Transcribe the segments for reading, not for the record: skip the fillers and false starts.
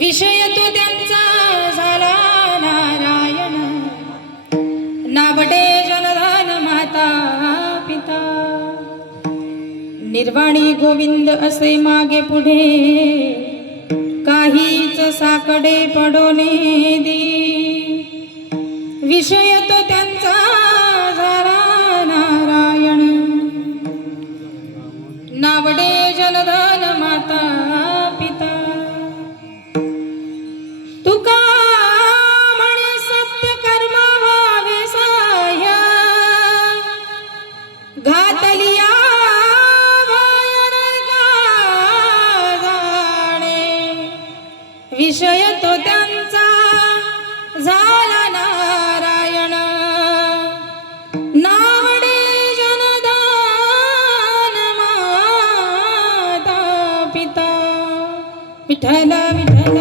विषय तो त्यांचा झाला नारायण, नाबडे जनधन माता पिता, निर्वाणी गोविंद असे मागे पुढे, काहीच साकडे पडोने दी। विषय तो त्यांचा झाला नारायण, नावडे जनधन माता पिता। तुका म्हणे सत्य कर्म व्हावे सहाय्य, घातलिया विषय तो त्यांचा झाला नारायण, नावडे जनदान माता पिता। विठ्ठल विठ्ठल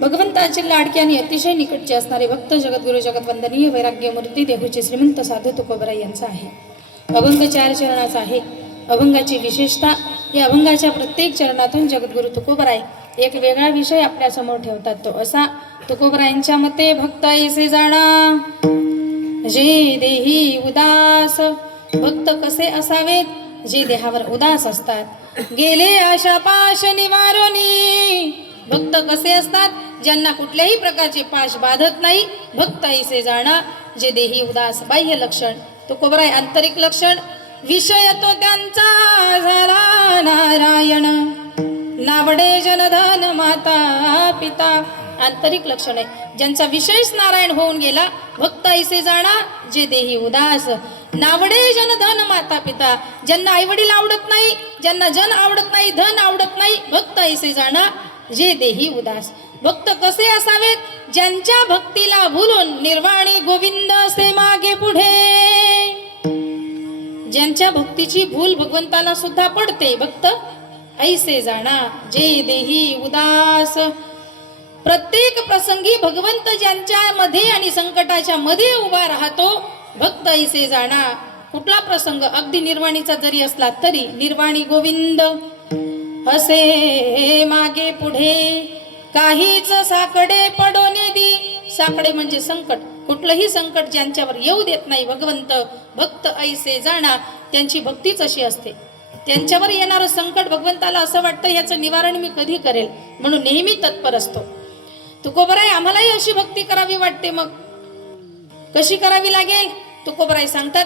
भगवंताच्या मनाचे लाडके आणि अतिशय निकटचे असणारे भक्त जगद्गुरु जगतवंदनीय वैराग्यमूर्ती देहूचे श्रीमंत साधू तुकोबराय यांचा आहे. अभंग 4 चरणाचा आहे. अभंगाची विशेषता, या अभंगाच्या प्रत्येक चरणातून जगद्गुरु तुकोबराय एक वेगळा विषय आपल्या समोर ठेवतात. तो असा, तुकोबरायांच्या मते भक्त ऐसे जाणा जे देही उदास. भक्त कसे असावेत? जे देहावर उदास असतात. गेले आशा पाश निवारोनी. भक्त कसे असतात? ज्यांना कुठल्याही प्रकारचे पाश बाधत नाही. भक्त ऐसे जाणा जे देही उदास. बाह्य लक्षण तुकोबराय. आंतरिक लक्षण, विषय तो त्यांचा झाला नारायण. नावडे जनधन माता पिता. आंतरिक लक्षण आहे, ज्यांचा विषयच नारायण होऊन गेला. भक्त ऐसे जाणा जे देही उदास. नावडे जनधन माता पिता. ज्यांना आईवडील आवडत नाही, ज्यांना जन आवडत नाही, धन आवडत नाही. भक्त ऐसे जाणा जे देही उदास. भक्त कसे असावेत? ज्यांच्या भक्तीला भुलून निर्वाणी गोविंद असे मागे पुढे. ज्यांच्या भक्तीची भूल भगवंताला सुद्धा पडते. भक्त ऐसे जाणा जे देही उदास. प्रत्येक प्रसंगी भगवंत ज्यांच्या मध्ये आणि संकटाच्या मध्ये उभा राहतो. भक्त ऐसे जाणा. कुठला प्रसंग, अगदी निर्वाणीचा जरी असला तरी निर्वाणी गोविंद असे मागे पुढे. काहीच साकडे पडोने दी. साकडे म्हणजे संकट. कुठलंही संकट ज्यांच्यावर येऊ देत नाही भगवंत. भक्त ऐसे जाणा. त्यांची भक्तीच अशी असते. त्यांच्यावर येणारं संकट भगवंताला असं वाटतं ह्याचं निवारण मी कधी करेल, म्हणून नेहमी तत्पर असतो. तुकोबराय आम्हालाही अशी भक्ती करावी वाटते. मग कशी करावी लागेल? तुकोबराय सांगतात,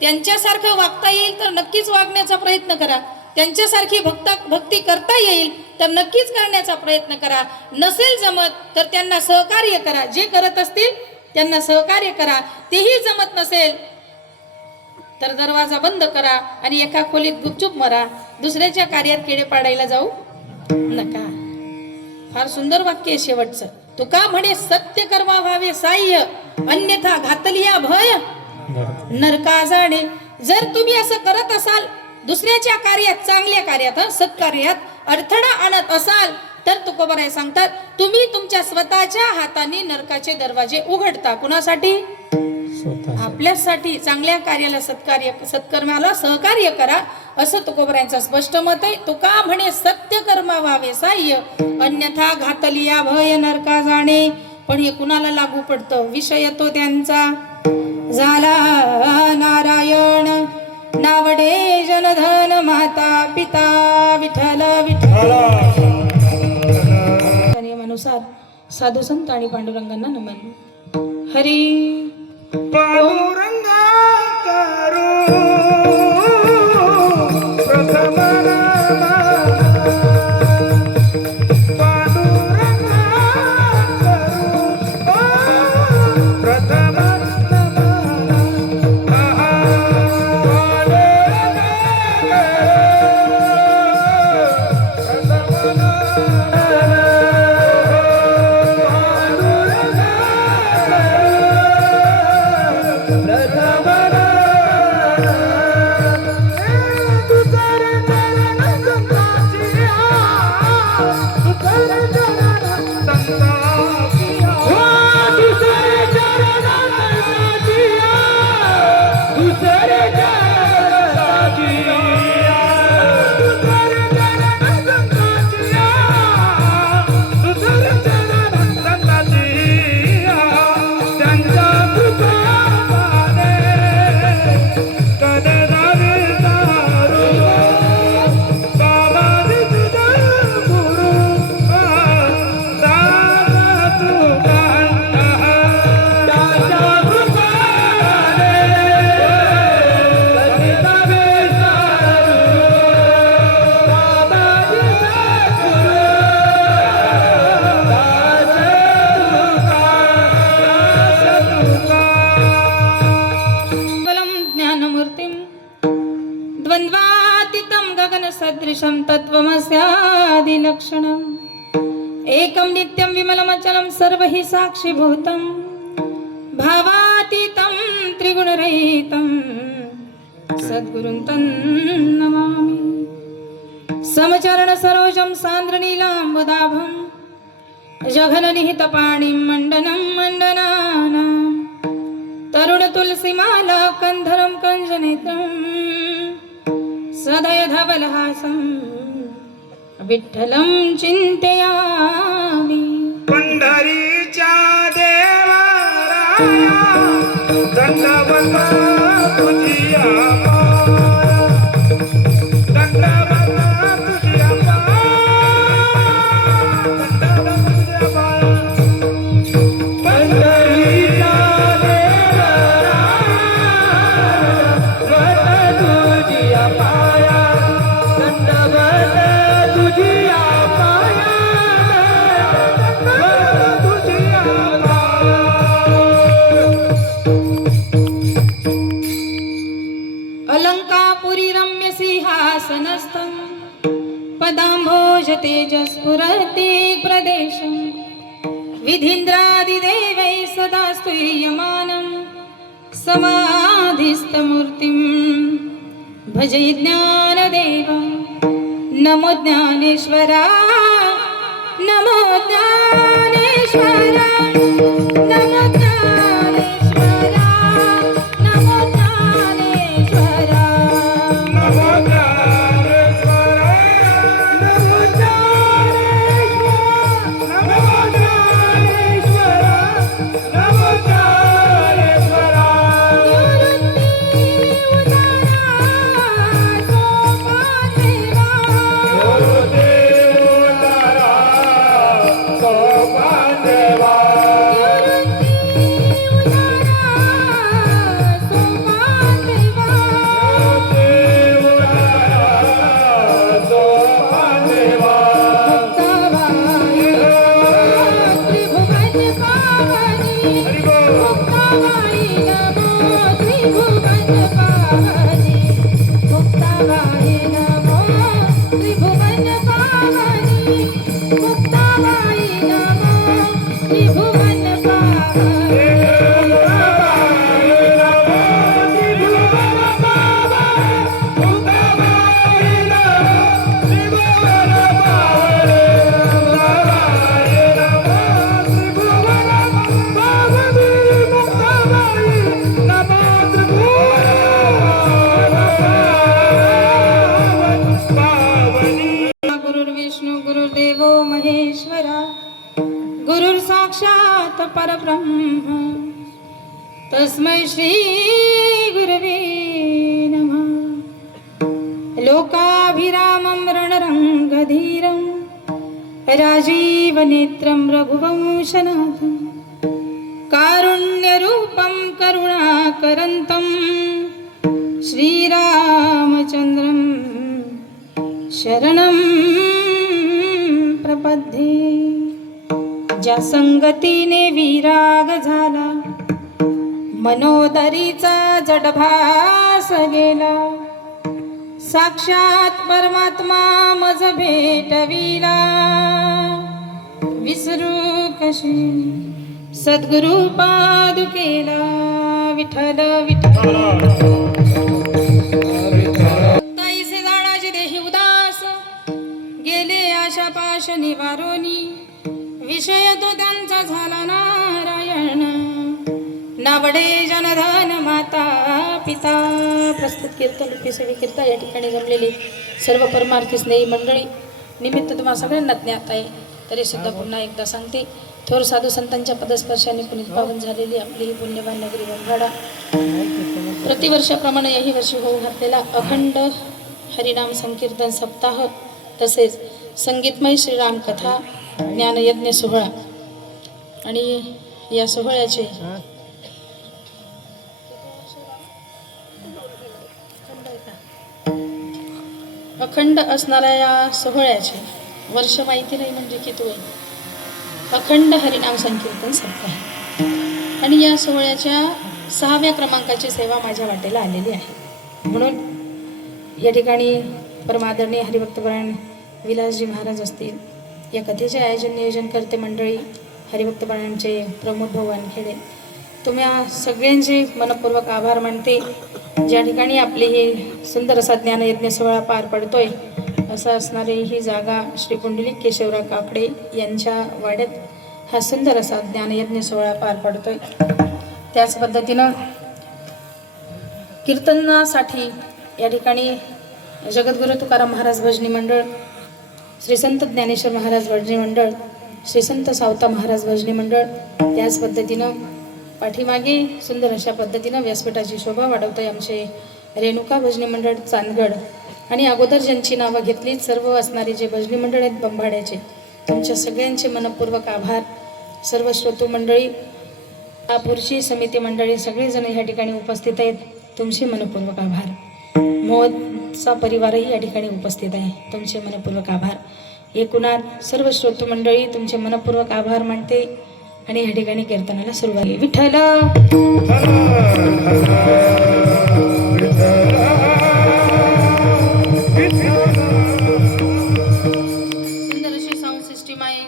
त्यांच्यासारखं वागता येईल तर नक्कीच वागण्याचा प्रयत्न करा. त्यांच्यासारखी भक्ती करता येईल तर नक्कीच करण्याचा प्रयत्न करा. नसेल जमत तर त्यांना सहकार्य करा. जे करत असतील त्यांना सहकार्य करा. तेही जमत नसेल तर दरवाजा बंद करा आणि एका खोलीत गुपचूप मरा. दुसऱ्याच्या कार्यात किडे पाडायला जाऊ नका. फार सुंदर वाक्य आहे शेवटचं. तुका म्हणे सत्य कर्मा व्हावे साह्य, अन्यथा घातलिया भय नरका जाणे. जर तुम्ही असं करत असाल, दुसऱ्याच्या कार्यात, चांगल्या कार्यात, सत्कार्यात अडथळा आणत असाल, तर तुकोबराय सांगतात तुम्ही तुमच्या स्वतःच्या हाताने नरकाचे दरवाजे उघडता. कुणासाठी? आपल्यासाठी. चांगल्या कार्याला, सत्कर्माला सहकार्य करा, असं तुकोबरायांचं स्पष्ट मत आहे. तुका म्हणे सत्य कर्मा व्हावे साह्य, अन्यथा घातलिया भय नरका जाणे. पण हे कुणाला लागू पडतं? विषय तो त्यांचा झाला नारायण. नावडे जनधन माता पिता. विठ्ठल विठ्ठल. नियमानुसार साधू संत आणि पांडुरंगांना नमन. हरी पांडुरंगा करू प्रथम पांडुरंगा करू प्रथम सदृशं तत्त्वमस्यादिलक्षणम् एकं नित्यं विमलमचलं सर्वहि साक्षिभूतं भावातीतं त्रिगुणरहितं सद्गुरुं तं नमामि. समचरण सरोजं सान्द्रनीलाम्बुदाभं जघननिहितपाणिं मण्डनं मण्डनानां तरुणतुलसीमाला कन्धरं कञ्जनेत्रं सदयधवलहासं विठ्ठलं चिन्तयामि पंढरीच्या देवराया दंडवत तुझिया पाया दंडवत तुझिया पाया पंढरीच्या देवराया दंडवत तुझिया पाया दंडवत तुझिया पाया अलङ्कापुरी रम्य सिंहासनस्थं पदाम्भोज तेजस्फुरति प्रदेशं विधीन्द्रादिदेवैः सदा स्तूयमानं समाधिस्थमूर्तिं भजे ज्ञानदेवं नमो ज्ञानेश्वरा नमो ज्ञानेश्वरा नमो ज्ञानेश्वरा नमो ज्ञानेश्वरा नमो ज्ञानेश्वरा नमो ज्ञानेश्वरा नमो ज्ञानेश्वरा नमो ज्ञानेश्वरा गुरुर्विष्णू गुरुर्देवो महेश्वरा गुरुर् साक्षात् परब्रह्म तस्मै श्री गुरवे नमः लोकाभिरामं रणरङ्गधीरं राजीवनेत्रं रघुवंशनाथं कारुण्यरूपं करुणाकरन्तं श्रीरामचन्द्रं शरणं प्रपद्ये ज्या संगतीने विराग झाला मनोदरीचा जडभास गेला साक्षात परमात्मा मज भेटविला विसरू कशी सद्गुरु पादुकेला विठ्ठल विठ्ठल ताईसे जाणाचे देही उदास गेले आशा पाश निवारोनी विषय तो त्यांचा झाला नारायण नावडे जनधन माता पिता. प्रस्तुत कीर्तन रूपी सेवी कीर्तन या ठिकाणी जमलेली सर्व परमार्थी स्नेही मंडळी निमित्त तुम्हा सगळ्यांना ज्ञात आहे तरी सुद्धा पुन्हा एकदा सांगते थोर साधू संतांच्या पदस्पर्शाने पुनीत पावन झालेली आपली ही पुण्यवान नगरी वंगाडा प्रतिवर्षाप्रमाणे याही वर्षी होऊ घातलेला अखंड हरिनाम संकीर्तन सप्ताह तसेच संगीतमय श्रीराम कथा ज्ञानयज्ञ सोहळा आणि या सोहळ्याचे अखंड असणाऱ्या या सोहळ्याचे वर्ष माहिती नाही म्हणजे किती होईल अखंड हरिनाम संकीर्तन सप्ताह आणि या सोहळ्याच्या 6व्या क्रमांकाची सेवा माझ्या वाटेला आलेली आहे म्हणून या ठिकाणी परमादरणीय हरिभक्तपरायण विलासजी महाराज असतील या कथेचे आयोजन नियोजन करते मंडळी हरिभक्तपरायणचे प्रमोद भाऊ वानखेडे तुम्हा सगळ्यांचे मनपूर्वक आभार मानते ज्या ठिकाणी आपले हे सुंदर असा ज्ञानयज्ञ सोहळा पार पडतोय असं असणारी ही जागा श्री पुंडलिक केशवराव काकडे यांच्या वाड्यात हा सुंदर असा ज्ञानयज्ञ सोहळा पार पडतोय. त्याच पद्धतीनं कीर्तनासाठी या ठिकाणी जगद्गुरु तुकाराम महाराज भजनी मंडळ, श्री संत ज्ञानेश्वर महाराज भजनी मंडळ, श्री संत सावता महाराज भजनी मंडळ, त्याच पद्धतीनं पाठीमागे सुंदर अशा पद्धतीनं व्यासपीठाची शोभा वाढवतोय आमचे रेणुका भजनी मंडळ चांदगड. आणि अगोदर ज्यांची नावं घेतली सर्व असणारे जे भजनी मंडळ आहेत बंबाड्याचे, तुमच्या सगळ्यांचे मनपूर्वक आभार. सर्व श्रोतू मंडळी, पुरची समिती मंडळी सगळेजण या ठिकाणी उपस्थित आहेत, तुमचे मनपूर्वक आभार. मोहचा परिवारही या ठिकाणी उपस्थित आहे, तुमचे मनपूर्वक आभार. एकूणात सर्व श्रोतू मंडळी तुमचे मनपूर्वक आभार मानते आणि या ठिकाणी कीर्तनाला सुरुवात आहे. विठ्ठल सुंदर अशी साऊंड सिस्टीम आहे.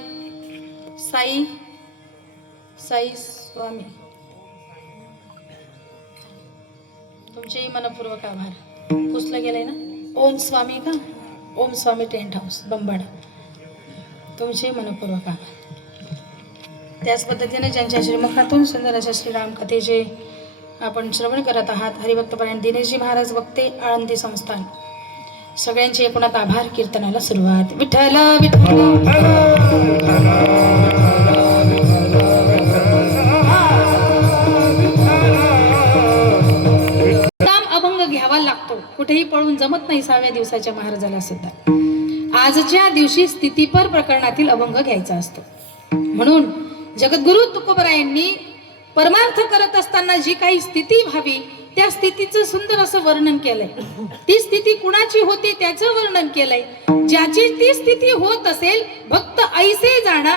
साई स्वामी, तुमचेही मनपूर्वक आभार. पुसलं गेलंय ना. ओम स्वामी का, ओम स्वामी टेंट हाऊस बंबाड, तुमचे मनपूर्वक आभार. त्याच पद्धतीने ज्यांच्या श्रीमुखातून सुंदर अशा श्रीराम कथेचे आपण श्रवण करत आहात, हरिभक्तपरायण दिनेशजी महाराज वक्ते, आळंदी संस्थान, सगळ्यांचे एकूणात आभार. कीर्तनाला सुरुवात. विठ्ठल अभंग घ्यावा लागतो, कुठेही पळून जमत नाही. 6व्या दिवसाच्या महाराजाला सुद्धा आजच्या दिवशी स्थितीपर प्रकरणातील अभंग घ्यायचा असतो. म्हणून जगद्गुरु तुकोबरायांनी परमार्थ करत असताना जी काही स्थिती व्हावी त्या स्थितीचं सुंदर असं वर्णन केलंय. ती स्थिती कुणाची होती त्याचं वर्णन केलंय. ज्याची ती स्थिती होत असेल भक्त ऐसे जाणा,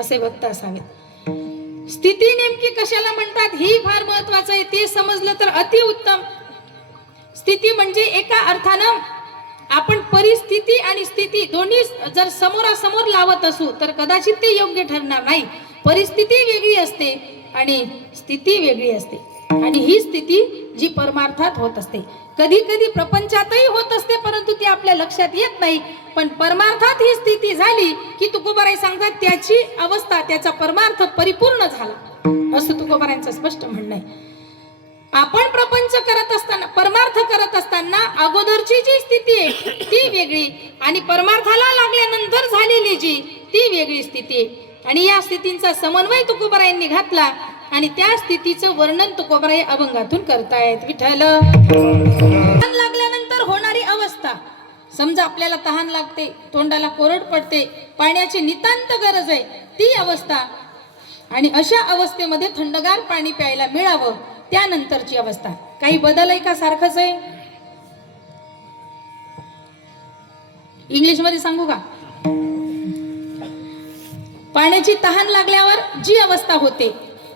असे भक्त असावेत. स्थिती नेमकी कशाला म्हणतात ही फार महत्वाचं आहे. ते समजलं तर अतिउत्तम. स्थिती म्हणजे एका अर्थानं आपण परिस्थिती आणि स्थिती दोन्ही जर समोरासमोर लावत असू तर कदाचित ते योग्य ठरणार नाही. परिस्थिती वेगळी असते आणि स्थिती वेगळी असते. आणि ही स्थिती जी परमार्थात होत असते, कधी कधी प्रपंचातही होत असते, परंतु ती आपल्या लक्षात येत नाही. पण परमार्थात ही स्थिती झाली की तुकोबाराय सांगतात त्याची अवस्था, त्याचा परमार्थ परिपूर्ण झाला, असं तुकोबारायांचं स्पष्ट म्हणणं आहे. आपण प्रपंच करत असताना, परमार्थ करत असताना अगोदरची जी स्थिती आहे ती वेगळी आणि परमार्थाला लागल्यानंतर झालेली जी ती वेगळी स्थिती आहे. आणि या स्थितींचा समन्वय तुकोबारायांनी घातला आणि त्या स्थितीचं वर्णन तुकोबाराय अभंगातून करतायत. विठ्ठल तहान लागल्यानंतर होणारी अवस्था, समजा आपल्याला तहान लागते, तोंडाला कोरड पडते, पाण्याची नितांत गरज आहे, ती अवस्था. आणि अशा अवस्थेमध्ये थंडगार पाणी प्यायला मिळावं, त्यानंतरची अवस्था. काही बदल आहे का, सारखंच आहे? इंग्लिश मध्ये सांगू का? पाण्याची तहान लागल्यावर जी अवस्था होते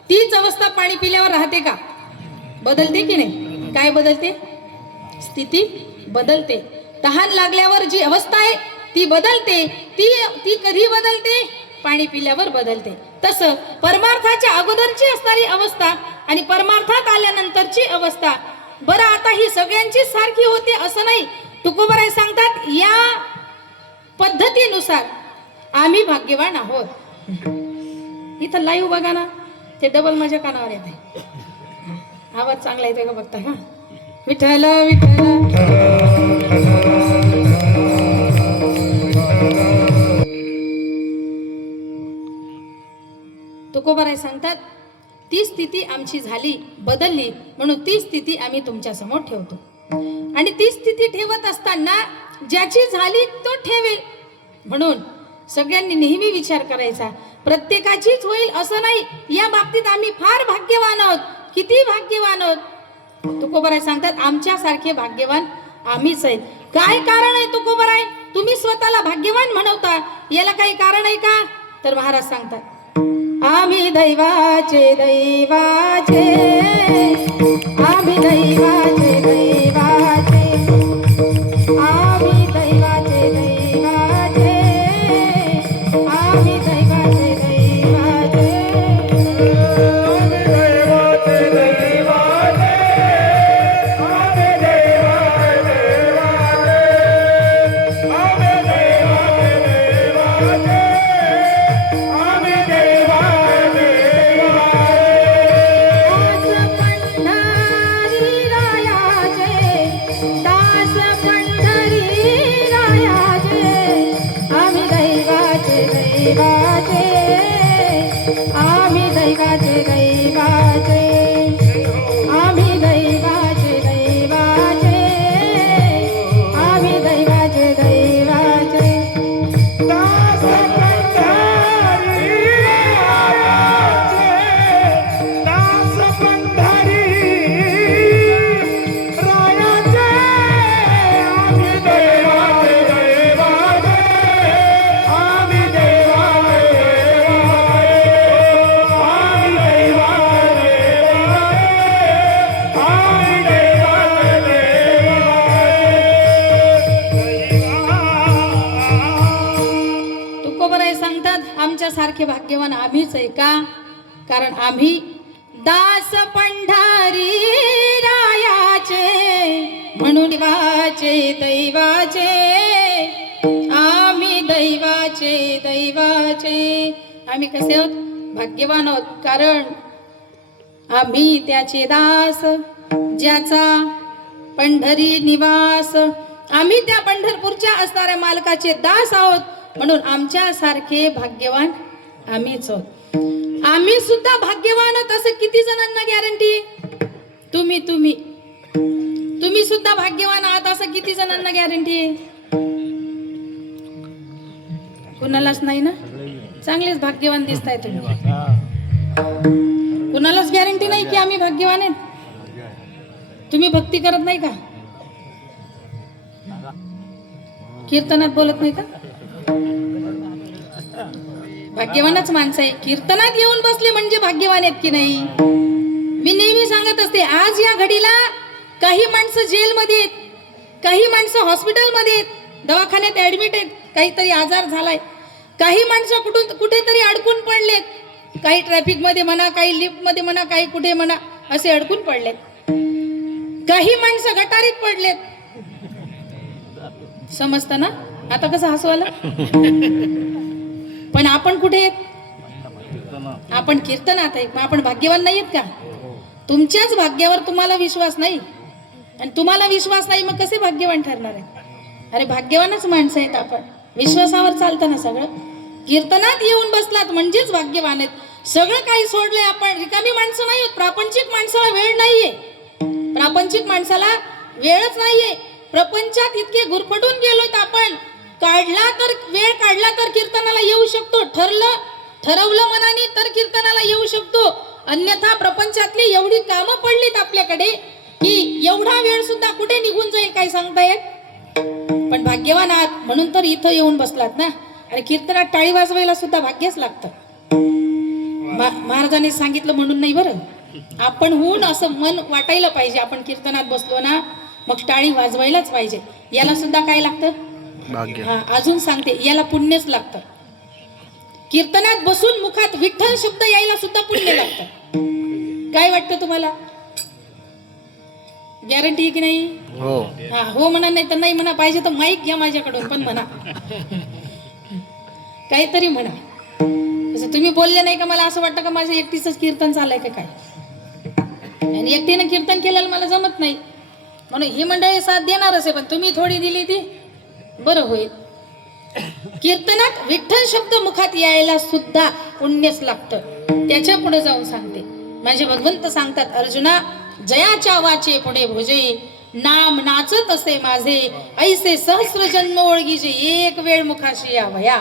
तीच अवस्था पाणी पिल्यावर राहते का? बदलते की नाही? काय बदलते? स्थिती बदलते. तहान लागल्यावर जी अवस्था आहे ती बदलते. ती कधी बदलते? पाणी पिल्यावर बदलते. तसं परमार्थाच्या अगोदरची असणारी अवस्था आणि परमार्थात आल्यानंतरची अवस्था, बरं आता ही सगळ्यांची सारखी होते असं नाही. तुकोबाराय सांगतात या पद्धतीनुसार आम्ही भाग्यवान आहोत. इथं लाईव्ह बघा ना, ते डबल माझ्या कानावर येत आहे. आवाज चांगला येतोय का बघता का? विठ्ठल विठ्ठल. तुकोबाराय सांगतात ती स्थिती आमची झाली, बदलली, म्हणून ती स्थिती आम्ही तुमच्या समोर ठेवतो. आणि ती स्थिती ठेवत असताना ज्याची झाली तो ठेवेल. म्हणून सगळ्यांनी नेहमी विचार करायचा, प्रत्येकाचीच होईल असं नाही. या बाबतीत आम्ही फार भाग्यवान आहोत. किती भाग्यवान आहोत? तुकोबाराय सांगतात आमच्यासारखे भाग्यवान आम्हीच आहेत. काय कारण आहे तुकोबाराय तुम्ही स्वतःला भाग्यवान म्हणवता? याला काही कारण आहे का? तर महाराज सांगतात आम्ही दैवाचे दैवाचे, आम्ही दैवाचे दैवाचे, आम्ही दैवाचे दैवाचे, आम्ही दैवाचे दैवाचे, आम्ही दैवाचे दैवाचे, तुमच्यासारखे भाग्यवान आम्हीच आहे का? कारण आम्ही दास पंढरी रायाचे, म्हणून दैवाचे आम्ही दैवाचे आम्ही कसे आहोत? भाग्यवान आहोत, कारण आम्ही त्याचे दास, ज्याचा पंढरी निवास. आम्ही त्या पंढरपूरच्या असणाऱ्या मालकाचे दास आहोत, म्हणून आमच्या सारखे भाग्यवान आम्हीच आहोत. आम्ही सुद्धा भाग्यवान आहोत असं किती जणांना गॅरंटी? तुम्ही सुद्धा भाग्यवान आहात असं किती जणांना गॅरंटी आहे? कुणालाच नाही ना? चांगलेच भाग्यवान दिसताय तुम्ही. कुणालाच गॅरंटी नाही की आम्ही भाग्यवान आहेत. तुम्ही भक्ती करत नाही का? कीर्तनात बोलत नाही का? भाग्यवानच माणसं आहे. कीर्तनात येऊन बसले म्हणजे भाग्यवान आहेत की नाही? मी नेहमी सांगत असते, आज या घडीला काही माणसं जेलमध्ये आहेत, काही माणसं हॉस्पिटलमध्ये आहेत, दवाखान्यात ऍडमिट आहेत, काहीतरी आजार झालाय, काही माणसं कुठेतरी अडकून पडलेत, काही ट्रॅफिक मध्ये म्हणा, काही लिफ्ट मध्ये म्हणा, काही कुठे म्हणा, असे अडकून पडलेत. काही माणसं गटारीत पडलेत. समजतं ना आता कसं हसू आलं? पण आपण कुठे आहेत? आपण कीर्तनात आहे. आपण भाग्यवान नाही आहेत का? तुमच्याच भाग्यावर तुम्हाला विश्वास नाही, आणि तुम्हाला विश्वास नाही, मग कसे भाग्यवान ठरणार आहे? अरे भाग्यवानच माणसं आहेत आपण. विश्वासावर चालतं ना सगळं. कीर्तनात येऊन बसलात म्हणजेच भाग्यवान आहेत. सगळं काही सोडलंय. आपण रिकामी माणसं नाही आहोत. प्रापंचिक माणसाला वेळ नाहीये. प्रापंचिक माणसाला वेळच नाहीये. प्रपंचात इतके गुरफटून गेलोत आपण. वेळ काढला तर कीर्तनाला येऊ शकतो. ठरवलं मनाने तर कीर्तनाला येऊ शकतो. अन्यथा प्रपंचातली एवढी कामं पडलीत आपल्याकडे की एवढा वेळ सुद्धा कुठे निघून जाईल काही सांगता येत. पण भाग्यवान आहात म्हणून तर इथं येऊन बसलात ना. आणि कीर्तनात टाळी वाजवायला सुद्धा भाग्यच लागतं. महाराजांनी सांगितलं म्हणून नाही बरं. आपण होऊन असं मन वाटायला पाहिजे. आपण कीर्तनात बसलो ना, मग टाळी वाजवायलाच पाहिजे. याला सुद्धा काय लागतं? भाग्य. हा, अजून सांगते, याला पुण्यच लागतं. कीर्तनात बसून मुखात विठ्ठल शब्द यायला सुद्धा पुण्य लागतं. काय वाटतं तुम्हाला? गॅरंटी आहे की नाही? हो. हा, हो म्हणा, नाही तर नाही म्हणा. पाहिजे तर माईक घ्या माझ्याकडून, पण म्हणा काहीतरी म्हणा. तसं तुम्ही बोलले नाही का, मला असं वाटतं का माझं एकटीच कीर्तन चाललंय का काय? आणि एकटीनं कीर्तन केलेलं मला जमत नाही, म्हणून ही मंडळी साथ देणारच आहे. पण तुम्ही थोडी दिली ती बरं होईल. कीर्तनात विठ्ठल शब्द मुखात यायला सुद्धा पुण्यच लागतं. त्याच्या पुढे जाऊन सांगते, माझे भगवंत सांगतात, अर्जुना जयाच्या वाचे पुढे भोजे, नाम नाचत असे माझे, ऐसे सहस्र जन्म ओळखीचे, एक वेळ मुखाशी यावया.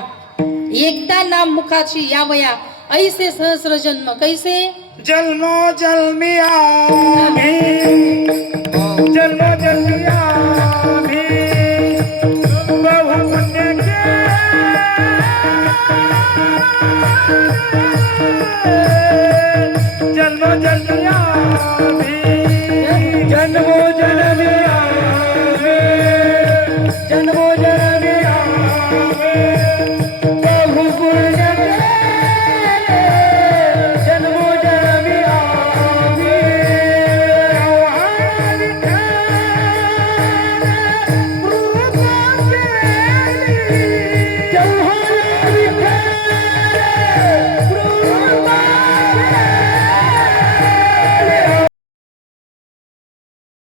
एकदा नाम मुखाशी यावया, ऐसे सहस्र जन्म. कैसे? जन्मो जन्मी आम्ही, जन्मो जन्मी आम्ही बहु पुण्य जन्मो जन्मी आम्ही, जन्मो जन्मी आम्ही, जन्मो